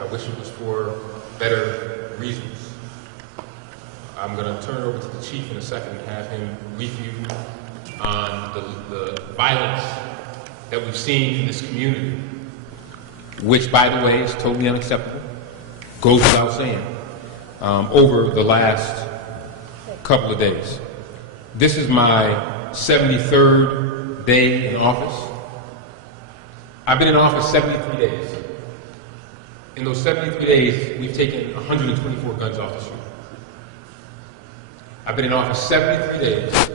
I wish it was for better reasons. I'm going to turn it over to the chief in a second and have him brief you on the violence that we've seen in this community, which, by the way, is totally unacceptable, goes without saying, over the last couple of days. This is my 73rd day in office. I've been in office 73 days. In those 73 days, we've taken 124 guns off the street. I've been in office 73 days,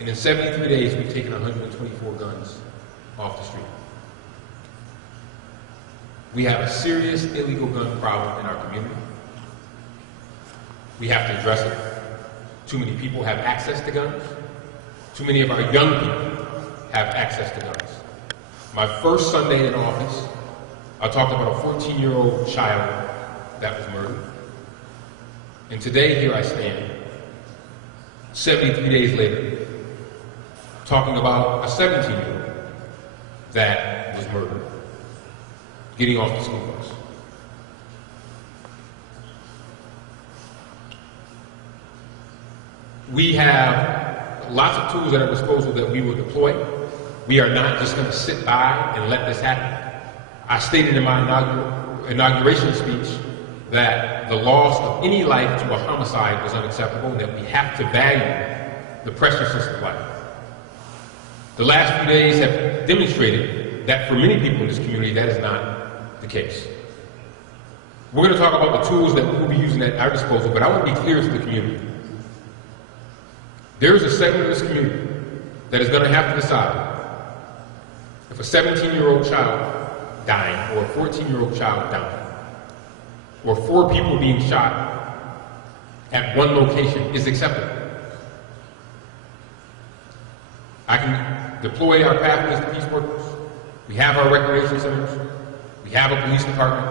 and in 73 days, we've taken 124 guns off the street. We have a serious illegal gun problem in our community. We have to address it. Too many people have access to guns. Too many of our young people have access to guns. My first Sunday in office, I talked about a 14-year-old child that was murdered. And today, here I stand, 73 days later, talking about a 17-year-old that was murdered, getting off the school bus. We have lots of tools at our disposal that we will deploy. We are not just going to sit by and let this happen. I stated in my inauguration speech that the loss of any life to a homicide was unacceptable and that we have to value the preciousness of life. The last few days have demonstrated that for many people in this community, that is not the case. We're going to talk about the tools that we will be using at our disposal, but I want to be clear to the community. There is a segment of this community that is going to have to decide if a 17-year-old child dying or a 14-year-old child dying or 4 people being shot at one location is acceptable. I can deploy our pathways to peace workers. We have our recreation centers. We have a police department.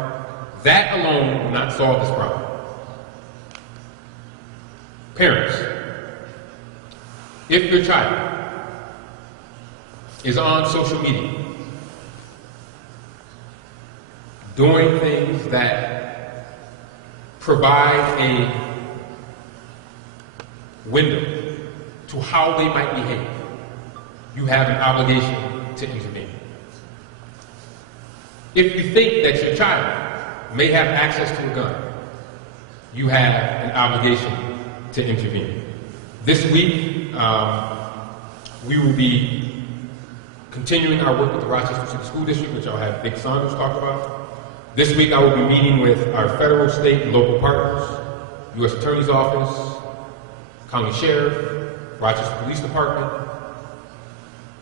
That alone will not solve this problem. Parents, if your child is on social media doing things that provide a window to how they might behave, you have an obligation to intervene. If you think that your child may have access to a gun, you have an obligation to intervene. This week, we will be continuing our work with the Rochester City School District, which I'll have Vic Saunders talk about. This week, I will be meeting with our federal, state, and local partners, U.S. Attorney's Office, County Sheriff, Rochester Police Department,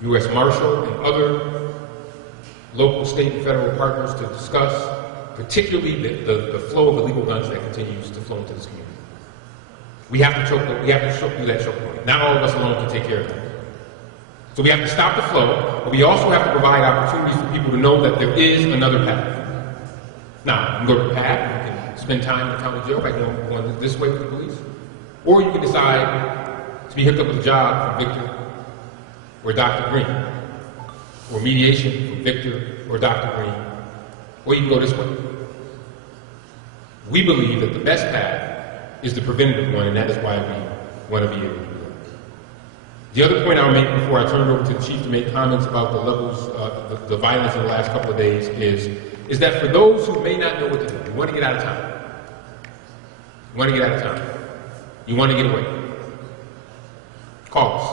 U.S. Marshal, and other local, state, and federal partners to discuss particularly the flow of illegal guns that continues to flow into this community. We have to do that choke point. Not all of us alone can take care of that. So we have to stop the flow, but we also have to provide opportunities for people to know that there is another path. Now, you can go to the path, you can spend time in the county jail by going this way with the police, or you can decide to be hooked up with a job from Victor or Dr. Green, or mediation from Victor or Dr. Green, or you can go this way. We believe that the best path is the preventative one, and that is why we want to be able to do that. The other point I'll make before I turn it over to the chief to make comments about the levels, the violence in the last couple of days is that for those who may not know what to do, you want to get out of town. You want to get out of town. You want to get away. Call us.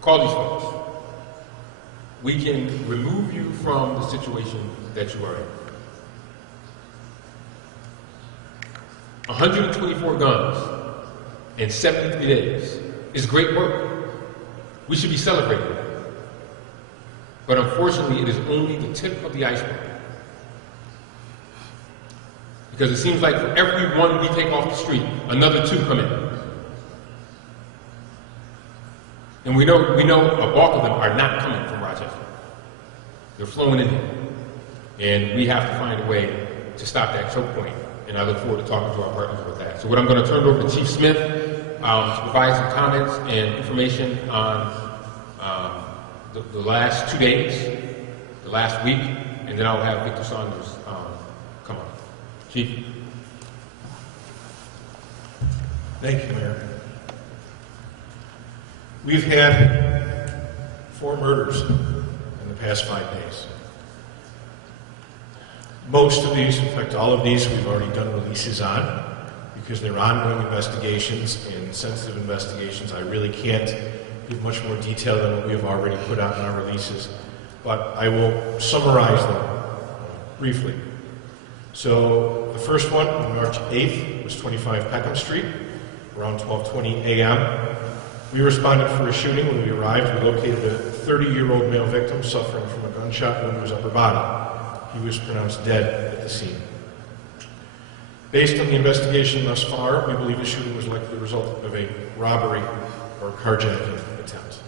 Call these folks. We can remove you from the situation that you are in. 124 guns in 73 days is great work. We should be celebrating it. But unfortunately, it is only the tip of the iceberg. Because it seems like for every one we take off the street, another 2 come in. And we know a bulk of them are not coming from Rochester. They're flowing in here. And we have to find a way to stop that choke point. And I look forward to talking to our partners about that. So what I'm going to turn it over to Chief Smith to provide some comments and information on the last 2 days, the last week, and then I'll have Victor Saunders come on. Chief. Thank you, Mayor. We've had 4 murders in the past 5 days. Most of these, in fact, all of these, we've already done releases on because they're ongoing investigations and sensitive investigations. I really can't give much more detail than what we have already put out in our releases, but I will summarize them briefly. So the first one on March 8th was 25 Peckham Street, around 12:20 a.m. We responded for a shooting. When we arrived, we located a 30-year-old male victim suffering from a gunshot wound to his upper body. He was pronounced dead at the scene. Based on the investigation thus far, we believe the shooting was likely the result of a robbery or carjacking attempt.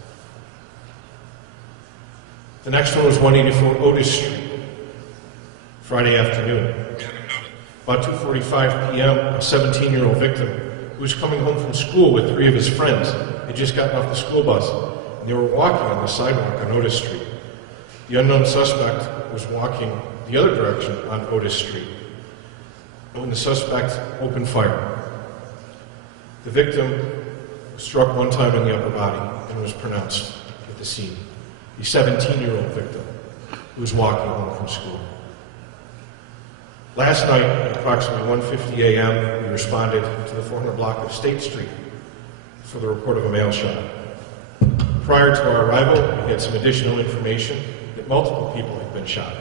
The next one was 184 Otis Street, Friday afternoon. About 2:45 p.m., a 17-year-old victim who was coming home from school with 3 of his friends had just gotten off the school bus, and they were walking on the sidewalk on Otis Street. The unknown suspect was walking the other direction on Otis Street when the suspect opened fire. The victim was struck one time in the upper body and was pronounced at the scene. The 17-year-old victim who was walking home from school. Last night at approximately 1:50 a.m., we responded to the 400 block of State Street for the report of a male shot. Prior to our arrival, we had some additional information that multiple people had been shot.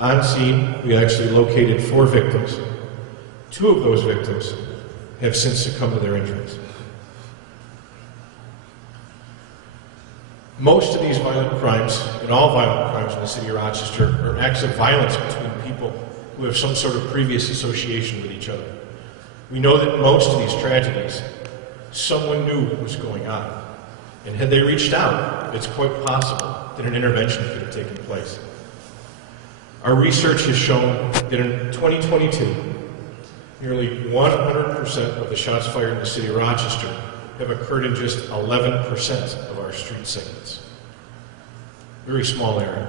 On scene, we actually located 4 victims. 2 of those victims have since succumbed to their injuries. Most of these violent crimes, and all violent crimes in the city of Rochester, are acts of violence between people who have some sort of previous association with each other. We know that most of these tragedies, someone knew what was going on. And had they reached out, it's quite possible that an intervention could have taken place. Our research has shown that in 2022, nearly 100% of the shots fired in the city of Rochester have occurred in just 11% of our street segments. Very small area.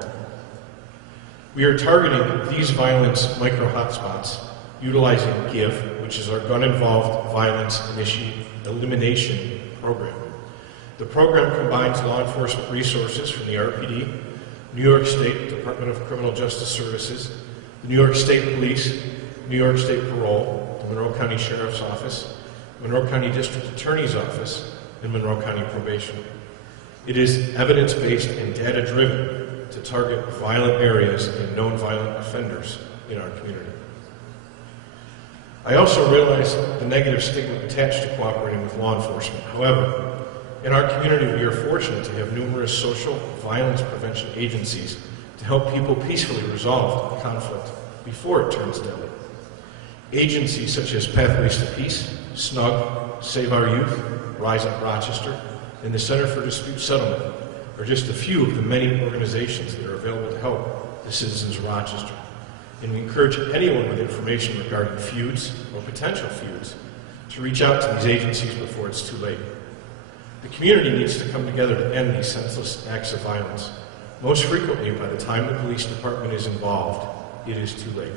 We are targeting these violence micro-hotspots utilizing GIVE, which is our Gun-Involved Violence Elimination Program. The program combines law enforcement resources from the RPD, New York State Department of Criminal Justice Services, the New York State Police, New York State Parole, the Monroe County Sheriff's Office, Monroe County District Attorney's Office, and Monroe County Probation. It is evidence-based and data-driven to target violent areas and known violent offenders in our community. I also realize the negative stigma attached to cooperating with law enforcement. However, in our community, we are fortunate to have numerous social violence prevention agencies to help people peacefully resolve conflict before it turns deadly. Agencies such as Pathways to Peace, SNUG, Save Our Youth, Rise Up Rochester, and the Center for Dispute Settlement are just a few of the many organizations that are available to help the citizens of Rochester. And we encourage anyone with information regarding feuds or potential feuds to reach out to these agencies before it's too late. The community needs to come together to end these senseless acts of violence. Most frequently, by the time the police department is involved, it is too late.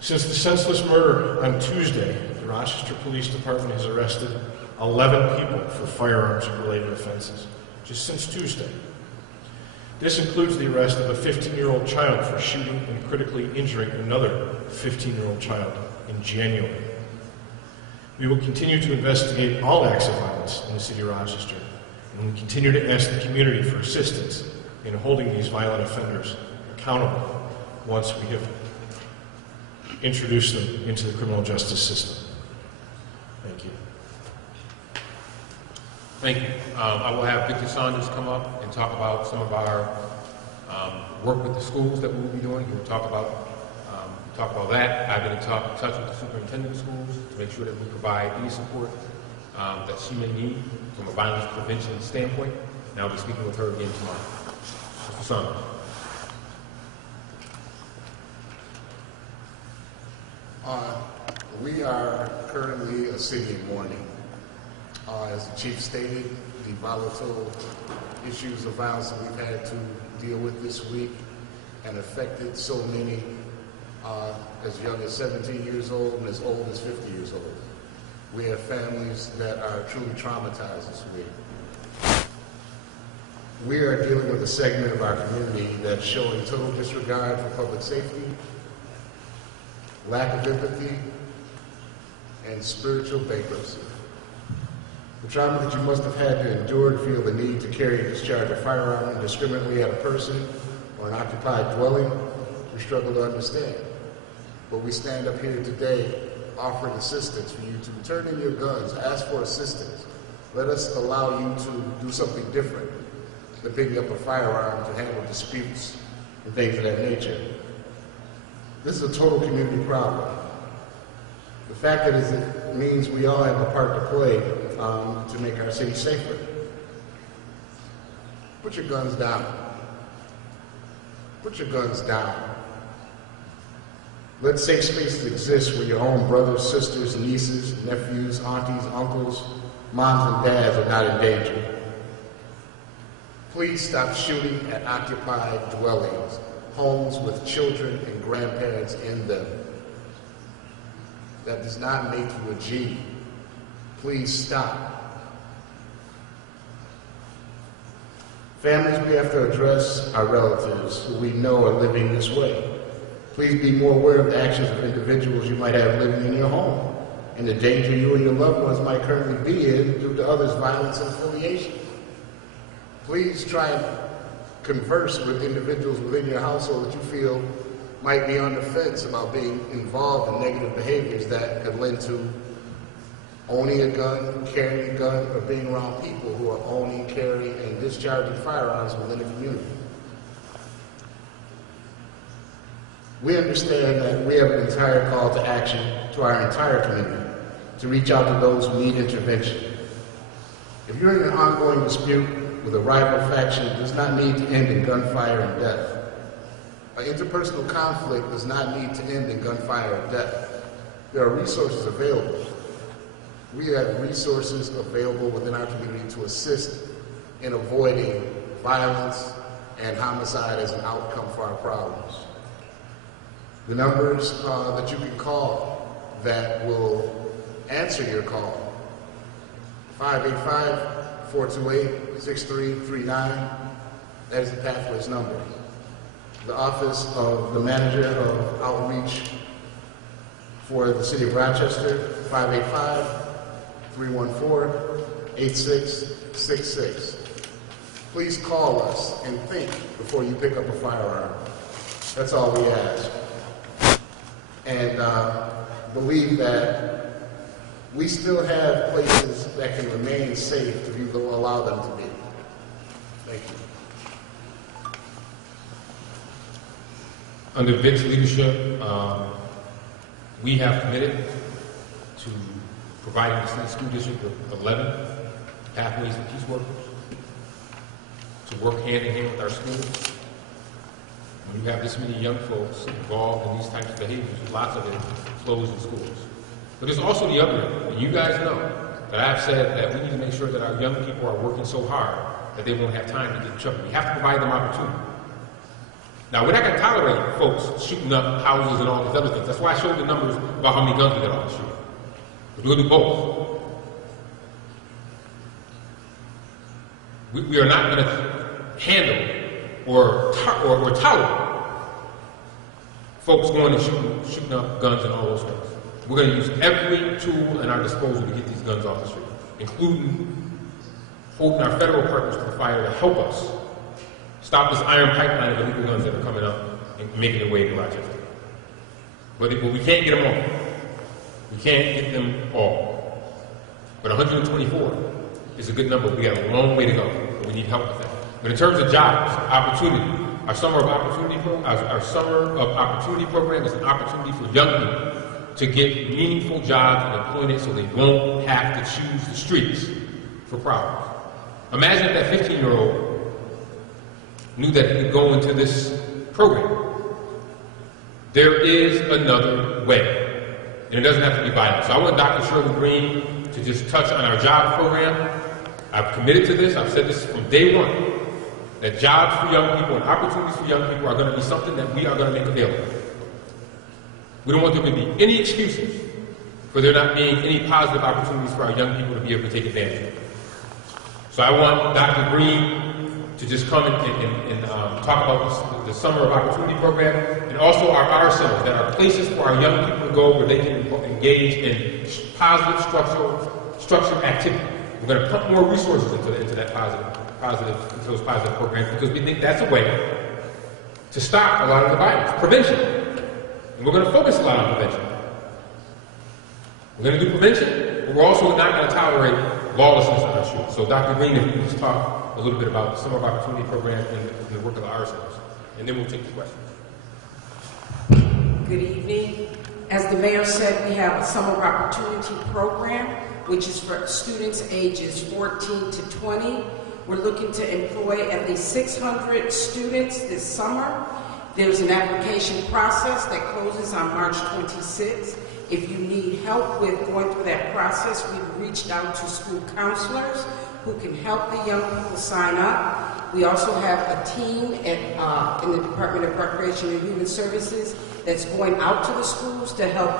Since the senseless murder on Tuesday, the Rochester Police Department has arrested 11 people for firearms-related offenses, just since Tuesday. This includes the arrest of a 15-year-old child for shooting and critically injuring another 15-year-old child in January. We will continue to investigate all acts of violence in the city of Rochester, and we continue to ask the community for assistance in holding these violent offenders accountable once we have introduced them into the criminal justice system. Thank you. Thank you. I will have Victor Saunders come up and talk about some of our work with the schools that we will be doing. He will talk about that. I've been in touch with the superintendent of schools to make sure that we provide any support that she may need from a violence prevention standpoint. And I'll be speaking with her again tomorrow. Mr. Saunders. We are currently a city in mourning. As the chief stated, the volatile issues of violence that we've had to deal with this week and affected so many as young as 17 years old and as old as 50 years old. We have families that are truly traumatized this week. We are dealing with a segment of our community that's showing total disregard for public safety, lack of empathy, and spiritual bankruptcy. The trauma that you must have had to endure to feel the need to carry and discharge a firearm indiscriminately at a person or an occupied dwelling, we struggle to understand. But we stand up here today offering assistance for you to turn in your guns, ask for assistance. Let us allow you to do something different than picking up a firearm to handle disputes and things of that nature. This is a total community problem. The fact that it means we all have a part to play to make our city safer. Put your guns down. Put your guns down. Let safe spaces exist where your own brothers, sisters, nieces, nephews, aunties, uncles, moms, and dads are not in danger. Please stop shooting at occupied dwellings, homes with children and grandparents in them. That does not make you a G. Please stop. Families we have to address are relatives who we know are living this way. Please be more aware of the actions of individuals you might have living in your home and the danger you and your loved ones might currently be in due to others' violence and affiliation. Please try and converse with individuals within your household that you feel might be on the fence about being involved in negative behaviors that could lend to owning a gun, carrying a gun, or being around people who are owning, carrying, and discharging firearms within a community. We understand that we have an entire call to action to our entire community to reach out to those who need intervention. If you're in an ongoing dispute with a rival faction, it does not need to end in gunfire and death. An interpersonal conflict does not need to end in gunfire or death. There are resources available. We have resources available within our community to assist in avoiding violence and homicide as an outcome for our problems. The numbers that you can call that will answer your call: 585-428-6339. That is the Pathways number. The Office of the Manager of Outreach for the City of Rochester, 585-314-8666. Please call us and think before you pick up a firearm. That's all we ask. And believe that we still have places that can remain safe if you will allow them to be. Thank you. Under Vic's leadership, we have committed to providing the City School District with 11 pathways for peace workers to work hand in hand with our schools. When you have this many young folks involved in these types of behaviors, lots of it flows in schools. But there's also the other end, and you guys know that I've said that we need to make sure that our young people are working so hard that they won't have time to get in trouble. We have to provide them opportunity. Now, we're not going to tolerate folks shooting up houses and all these other things. That's why I showed the numbers about how many guns we got on the street. We're going to do both. We are not going to handle or tolerate folks going and shooting up guns and all those things. We're going to use every tool at our disposal to get these guns off the street, including holding our federal partners to the fire to help us stop this iron pipeline of illegal guns that are coming up and making their way to Rochester. But we can't get them all. We can't get them all. But 124 is a good number. We got a long way to go, but we need help with that. But in terms of jobs, opportunity, our Summer of Opportunity program is an opportunity for young people to get meaningful jobs and employment so they won't have to choose the streets for problems. Imagine if that 15-year-old knew that he could go into this program. There is another way, and it doesn't have to be violent. So I want Dr. Shirley Green to just touch on our job program. I've committed to this. I've said this from day one. that jobs for young people and opportunities for young people are going to be something that we are going to make available. We don't want there to be any excuses for there not being any positive opportunities for our young people to be able to take advantage of. So I want Dr. Green to just come and talk about the Summer of Opportunity program, and also our honor centers that are places for our young people to go where they can engage in positive structured activity. We're going to put more resources into that into those positive programs, because we think that's a way to stop a lot of the violence, prevention. And we're going to focus a lot on prevention. We're going to do prevention, but we're also not going to tolerate lawlessness on our streets. So Dr. Green, if you can just talk a little bit about the Summer of Opportunity program and the work of the honor centers, and then we'll take the questions. Good evening. As the mayor said, we have a Summer of Opportunity program, which is for students ages 14 to 20. We're looking to employ at least 600 students this summer. There's an application process that closes on March 26th. If you need help with going through that process, we've reached out to school counselors who can help the young people sign up. We also have a team in the Department of Recreation and Human Services that's going out to the schools to help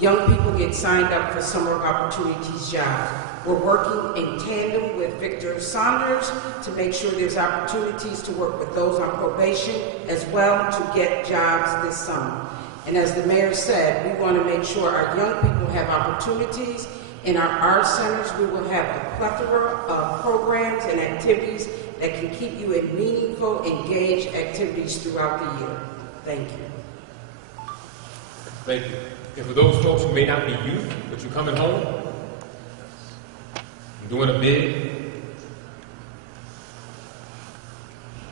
young people get signed up for Summer of Opportunities jobs. We're working in tandem with Victor Saunders to make sure there's opportunities to work with those on probation as well to get jobs this summer. And as the mayor said, we want to make sure our young people have opportunities. In our art centers, we will have a plethora of programs and activities that can keep you in meaningful, engaged activities throughout the year. Thank you. Thank you. And for those folks who may not be youth, but you're coming home, you're doing a bid,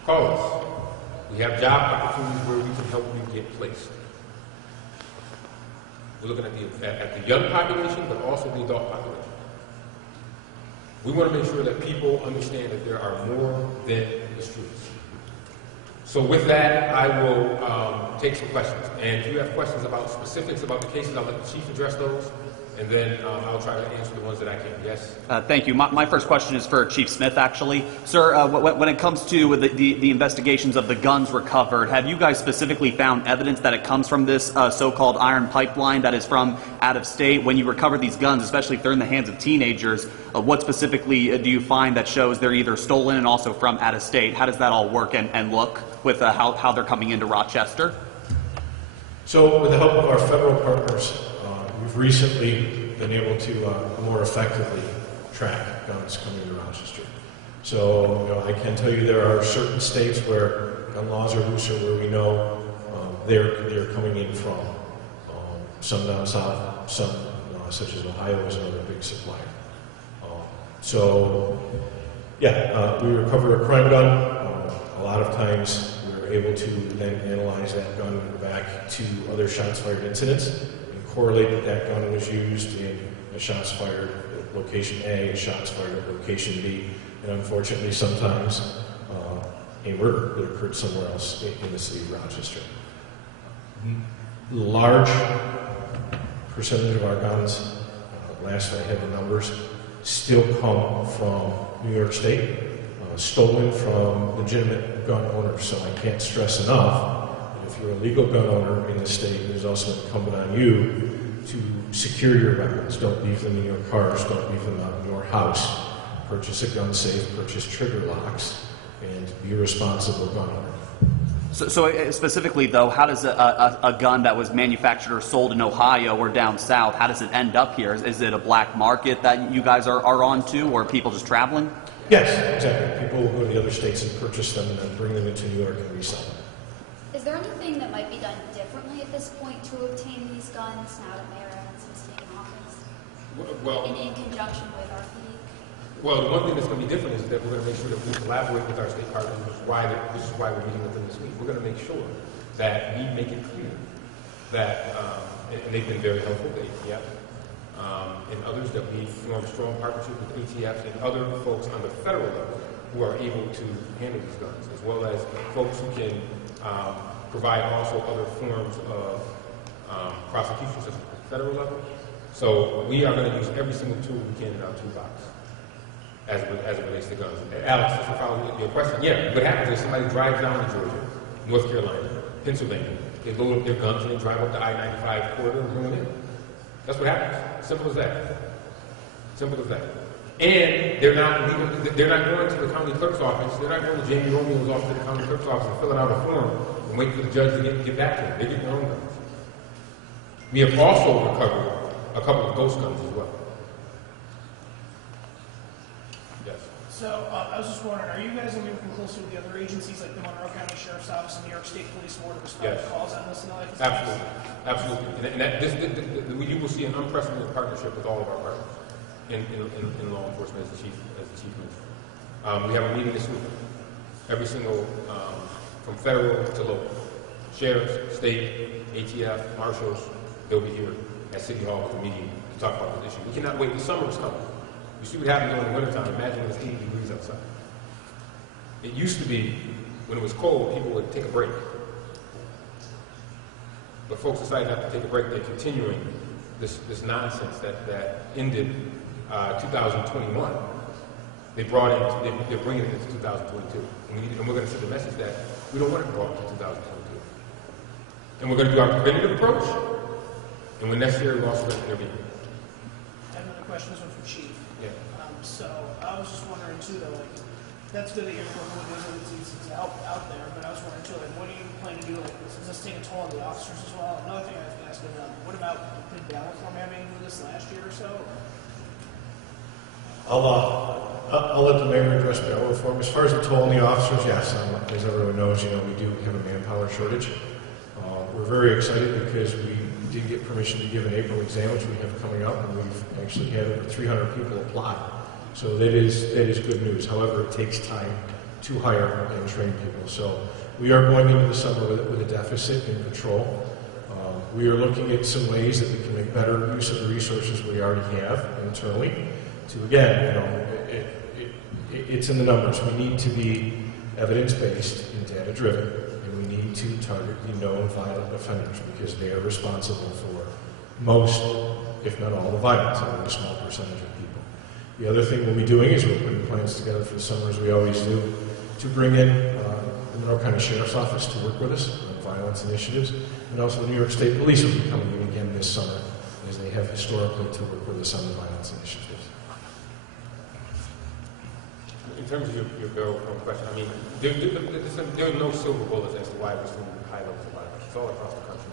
call us. We have job opportunities where we can help you get placed. We're looking at the young population, but also the adult population. We want to make sure that people understand that there are more than the streets. So with that, I will take some questions. And if you have questions about specifics about the cases, I'll let the chief address those. And then I'll try to answer the ones that I can. Yes? Thank you. My first question is for Chief Smith, actually. Sir, when it comes to the investigations of the guns recovered, have you guys specifically found evidence that it comes from this so-called iron pipeline that is from out of state? When you recover these guns, especially if they're in the hands of teenagers, what specifically do you find that shows they're either stolen and also from out of state? How does that all work and look with how they're coming into Rochester? So with the help of our federal partners, we've recently been able to more effectively track guns coming into Rochester. So I can tell you there are certain states where gun laws are looser, where we know they're coming in from. Some down south, some such as Ohio is another big supplier. We recover a crime gun. A lot of times we're able to then analyze that gun and go back to other shots fired incidents. Correlate that gun was used in a shots fired at location A, a shots fired at location B, and unfortunately sometimes a murder that occurred somewhere else in the city of Rochester. Large percentage of our guns, last I had the numbers, still come from New York State, stolen from legitimate gun owners. So I can't stress enough, if you're a legal gun owner in the state, it is also incumbent on you to secure your weapons. Don't leave them in your cars. Don't leave them out in your house. Purchase a gun safe, purchase trigger locks, and be a responsible gun owner. So specifically, though, how does a gun that was manufactured or sold in Ohio or down south, how does it end up here? Is it a black market that you guys are on to, or people just traveling? Yes, exactly. People will go to the other states and purchase them and then bring them into New York and resell them. Is there anything that might be done differently at this point to obtain these guns now that Mayor Evans is taking office? Well, in conjunction with RPD? Well, the one thing that's going to be different is that we're going to make sure that we collaborate with our state partners, which is why we're meeting with them this week. We're going to make sure that we make it clear that, and they've been very helpful, the ATF, and others, that we form strong partnerships with ATF and other folks on the federal level who are able to handle these guns, as well as folks who can provide also other forms of prosecution systems at the federal level. So we are going to use every single tool we can in our toolbox. as it relates to guns. Alex, just to follow your question, yeah, what happens is somebody drives down to Georgia, North Carolina, Pennsylvania, they load up their guns and they drive up the I-95 corridor and bring them in. That's what happens. Simple as that. Simple as that. And they're not going to the county clerk's office. They're not going to Jamie Romeo's office to the county clerk's office and filling out a form and wait for the judge to get back to them. They get their own guns. We have also recovered a couple of ghost guns as well. Yes. So I was just wondering, are you guys going to be working closely with the other agencies like the Monroe County Sheriff's Office and New York State Police Board to respond to calls on this and all that? Absolutely. Absolutely. And you will see an unprecedented partnership with all of our partners in law enforcement, as the chief mentioned. We have a meeting this week. Every single, from federal to local, sheriffs, state, ATF, marshals, they'll be here at City Hall with a meeting to talk about this issue. We cannot wait. The summer is coming. You see what happens during the wintertime. Imagine when it's 80 degrees outside. It used to be, when it was cold, people would take a break. But folks decided not to take a break. They're continuing this nonsense that ended 2021. They're bringing it into 2022. And we're going to send a message that we don't want it brought to 2022. And we're going to do our preventative approach. And when necessary, we'll also intervene. I have another question. This one from Chief. Yeah. So I was just wondering too, though, like, that's good that you're working with those agencies out there, but I was wondering too, like, what do you plan to do? Like, does this take a toll on the officers as well? Another thing I was asking, what about did bail reform have anything to do with this last year or so? I'll let the mayor address bail reform. As far as the toll on the officers, yes, as everyone knows, we do have a manpower shortage. We're very excited because we did get permission to give an April exam, which we have coming up, and we've actually had over 300 people apply. So that is good news. However, it takes time to hire and train people. So we are going into the summer with a deficit in patrol. We are looking at some ways that we can make better use of the resources we already have internally. To again, it's in the numbers. We need to be evidence-based and data-driven, and we need to target the known violent offenders because they are responsible for most, if not all, the violence, and a small percentage of people. The other thing we'll be doing is we're putting plans together for the summer, as we always do, to bring in the Monroe County Sheriff's Office to work with us on violence initiatives, and also the New York State Police will be coming in again this summer, as they have historically to work with us on the violence initiatives. In terms of your bail reform question, I mean, there are no silver bullets as to why we're seeing high levels of violence. It's all across the country.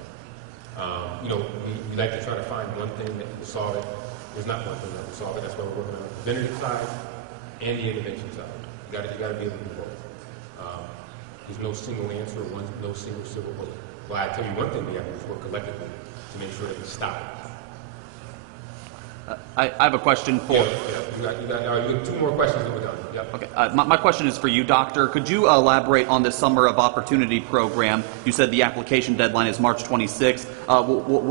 We like to try to find one thing that will solve it. There's not one thing that will solve it. That's why we're working on the preventative side and the intervention side. You got to be able to do both. There's no single answer, no single silver bullet. Well, I tell you one thing we have to do is work collectively to make sure that we stop it. I have a question for... You got 2 more questions and we're done. Yep. Okay. My question is for you, Doctor. Could you elaborate on the Summer of Opportunity program? You said the application deadline is March 26th.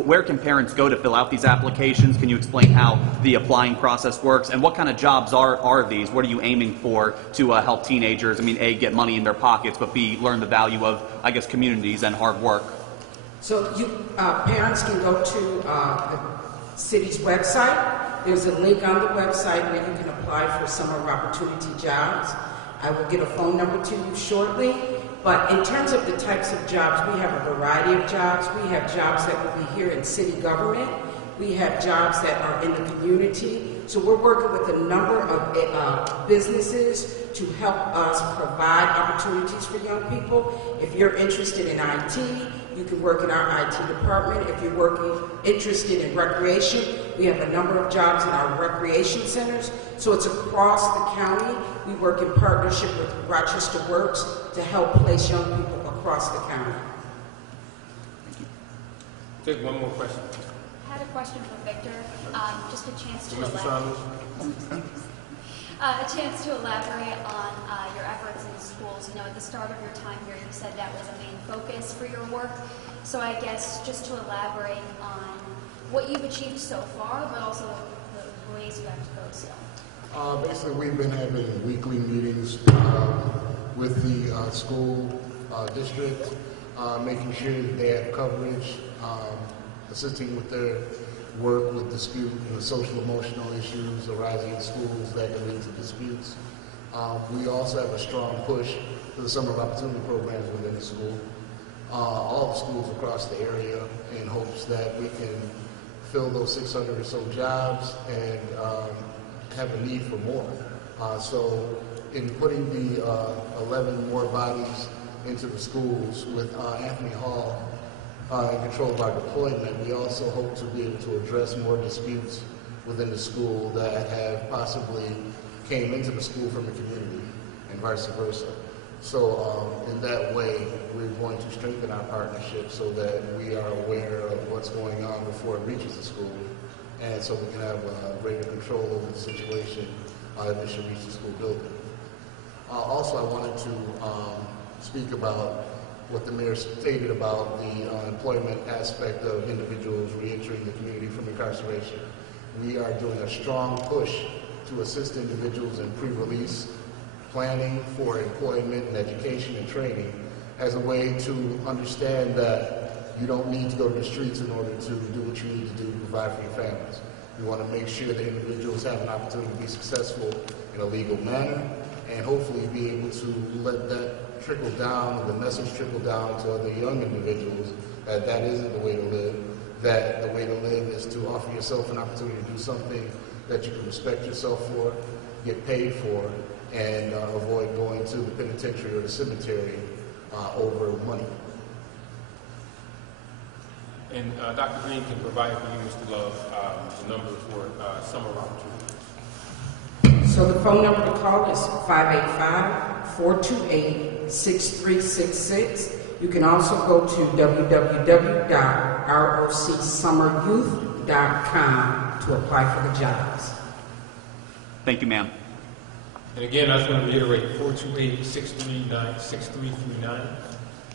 Where can parents go to fill out these applications? Can you explain how the applying process works? And what kind of jobs are these? What are you aiming for to help teenagers, A, get money in their pockets, but B, learn the value of, communities and hard work? So parents can go to the city's website. There's a link on the website where you can apply for Summer of Opportunity jobs. I will get a phone number to you shortly. But in terms of the types of jobs, we have a variety of jobs. We have jobs that will be here in city government. We have jobs that are in the community. So we're working with a number of businesses to help us provide opportunities for young people. If you're interested in IT, you can work in our IT department. If you're interested in recreation, we have a number of jobs in our recreation centers. So it's across the county. We work in partnership with Rochester WROC to help place young people across the county. Take one more question. I had a question for Victor. Just a chance to Mr. Saunders. A chance to elaborate on your efforts in the schools. At the start of your time here, you said that was a main focus for your work. So I guess just to elaborate on what you've achieved so far, but also the ways you have to go still. Basically, we've been having weekly meetings with the school district, making sure that they have coverage, assisting with their work with dispute and the social emotional issues arising in schools that can lead to disputes. We also have a strong push for the summer of opportunity programs within the school. All the schools across the area, in hopes that we can fill those 600 or so jobs and have a need for more. So in putting the 11 more bodies into the schools with Anthony Hall in control of our deployment, we also hope to be able to address more disputes within the school that have possibly came into the school from the community and vice versa. So in that way, we're going to strengthen our partnership so that we are aware of what's going on before it reaches the school, and so we can have greater control over the situation if it should reach the school building. Also, I wanted to speak about what the mayor stated about the employment aspect of individuals reentering the community from incarceration. We are doing a strong push to assist individuals in pre-release planning for employment and education and training as a way to understand that you don't need to go to the streets in order to do what you need to do to provide for your families. We want to make sure that individuals have an opportunity to be successful in a legal manner, and hopefully be able to let that trickle down, the message trickle down to other young individuals that that isn't the way to live, that the way to live is to offer yourself an opportunity to do something that you can respect yourself for, get paid for, and avoid going to the penitentiary or the cemetery over money. And Dr. Green can provide for you, Mr. Love, the number for summer opportunity. So the phone number to call is 585-428-6366. You can also go to www.rocsummeryouth.com to apply for the jobs. Thank you, ma'am. And again, I just want to reiterate, 428-639-6339,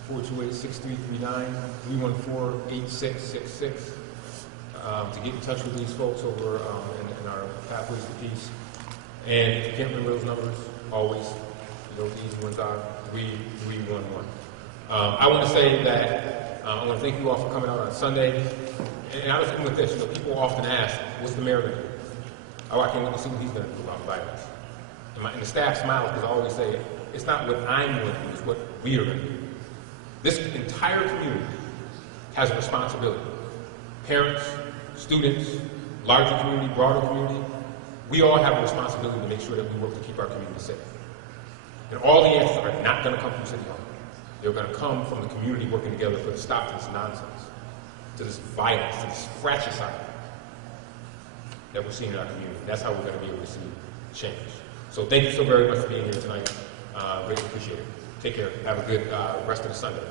428-6339, 314-8666, to get in touch with these folks over in our Pathways to Peace. And if you can't remember those numbers, always, those easy ones are 3311. I want to say that I want to thank you all for coming out on Sunday. And I was thinking with this, people often ask, what's the mayor going to do? Oh, I can't wait to see what he's going to do about violence. And the staff smiles because I always say, it's not what I'm going to do, it's what we are going to do. This entire community has a responsibility. Parents, students, larger community, broader community, we all have a responsibility to make sure that we work to keep our community safe. And all the answers are not going to come from City Hall. They're going to come from the community working together to stop this nonsense, to this violence, to this fratricide that we're seeing in our community. That's how we're going to be able to see change. So thank you so very much for being here tonight. Greatly appreciate it. Take care. Have a good rest of the Sunday.